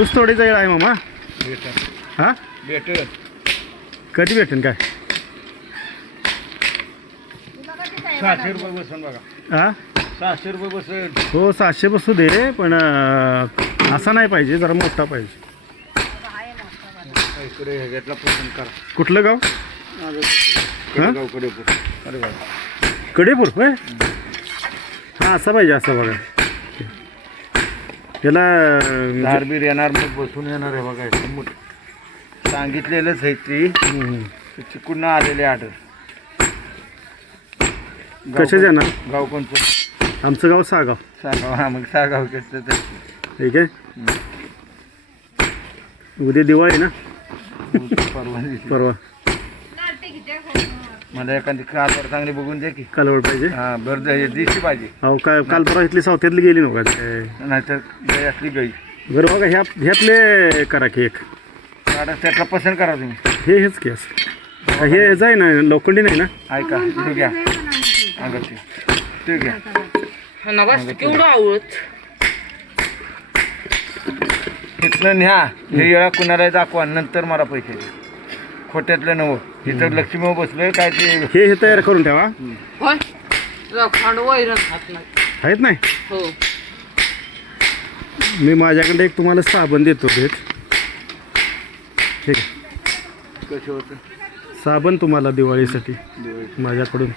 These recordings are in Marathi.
ऊस तोडीचा वेळ आहे मामा. हा भेटेल. कधी भेटेन काय? 600 रुपये बसून बघा. हा 600 रुपये बसेल. हो 700 बसू दे पण असा नाही पाहिजे, जरा मोठा पाहिजे. इकडे ह्याच्यातला पसंत करा. कुठलं गाव? कडेगाव कडेपूर. कडेगाव कडेपूर होय. हां असं पाहिजे, असं बघा. त्याला धारबीर येणार मग बसून येणार आहे बघा. सांगितलेलंच आहे ती चिकून आलेले ऑर्डर. कसे येणार? गाव कोणतं? आमचं गाव सागाव. सागाव. हा मग सागाव कसं तर ठीक आहे. उद्या दिवाळी ना, परवा परवा. मला एखादी कालवर चांगली बघून द्या की. कालवड पाहिजे. हा बरं दिसली पाहिजे. अहो काय काल परवा इथली सावथ्यातली गेली नव्हता. नाहीतर गाय असली गाई. बरं बघा ह्यातले करा की एक. आता त्यातला पसंत करा तुम्ही. हेच की असं. हे जाय ना, लोखंडी नाही ना. ऐका तू घ्या. अगं ते घ्या. केवढं आवडत. तिथनं न्या. हे येळा कुणाला दाखवा, नंतर मला पैसे द्या. खोट्यातलं नवं. इथं लक्ष्मी बसलोय काय ते. हे तयार करून ठेवा. होय खांड वैरण खात नाही. आहेत नाही. हो मी माझ्याकडे एक तुम्हाला साबण देतो भेट. ठीक आहे. कसं होतं साबण तुम्हाला दिवाळीसाठी माझ्याकडून.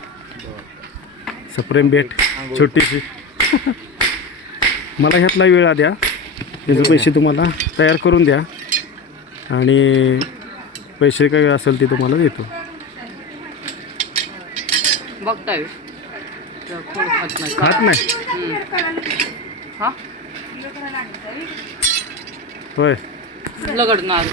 सप्रेम भेट छोटीशी. मला ह्यातला वेळा द्या. त्याचे पैसे तुम्हाला तयार करून द्या आणि पैसे काय असेल ते तुम्हाला देतो. बघताय कोण खात नाही. खात नाही हा होय. लगड नाग